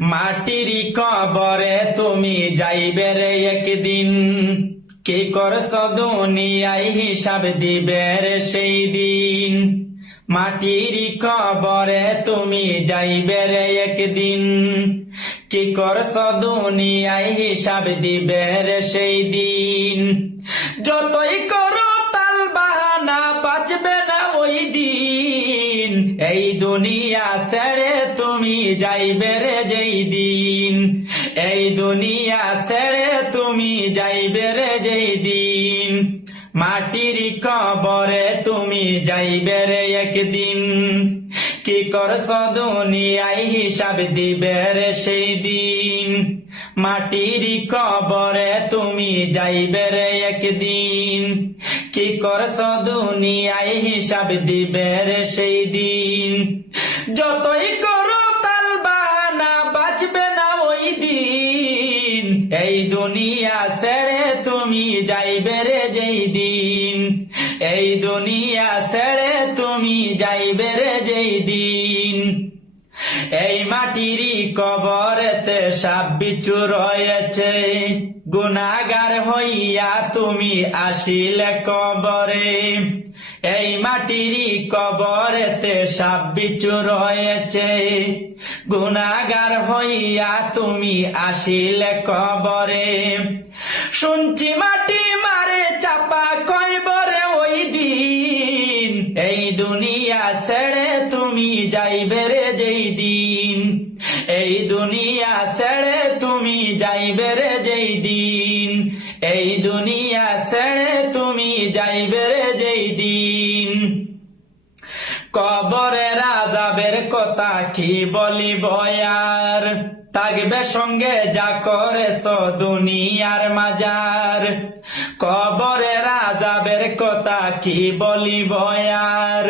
মাটির কবরে তুমি যাইবে রে একদিন, কি করছ দুনিয়ায় হিসাব দিবে রে সেই দিন। মাটির কবরে তুমি যাইবে রে একদিন, কি করছ দুনিয়ায় হিসাব দিবে রে সেই দিন। যতই করো তাল বাহানা বাঁচবে না ওই দিন, এই দুনিয়া ছেড়ে তুমি যাইবে রে যেই দিন। এই দুনিয়া ছেড়ে তুমি যাইবে রে যেই দিন। মাটির কবরে তুমি যাইবে রে একদিন, কি করছ দুনিয়ায় হিসাব দিবে রে সেই দিন। মাটির কবরে তুমি যাইবে রে একদিন, কি করছ দুনিয়ায় হিসাব দিবে রে সেই দিন। যতই করো তাল বাহানা বাঁচবে না ওই দিন, এই দুনিয়া ছেড়ে তুমি যাইবে রে যেই দিন। এই দুনিয়া ছেড়ে তুমি যাইবে রে যেই দিন। এই মাটির কবরেতে সাপ বিচ্ছু রয়েছে, গুনাহগার হইয়া তুমি আসিলে কবরে। এই মাটির কবরেতে সাপ বিচ্ছু রয়েছে, গুনাহগার হইয়া তুমি আসিলে কবরে। শুনছি মাটি মারে চাপা কইবরে ওই দিন, এই দুনিয়া ছেড়ে তুমি যাইবে রে যেই দিন। এই দুনিয়া ছেড়ে তুমি যাইবে রে যেই দিন। এই দুনিয়া ছেড়ে তুমি যাইবে রে যেই দিন। কবরের আযাবের কথা কি বলিব আর, থাকবে সঙ্গে যা করেছ দুনিয়ার মাজার। কবরের আযাবের কথা কি বলিব আর,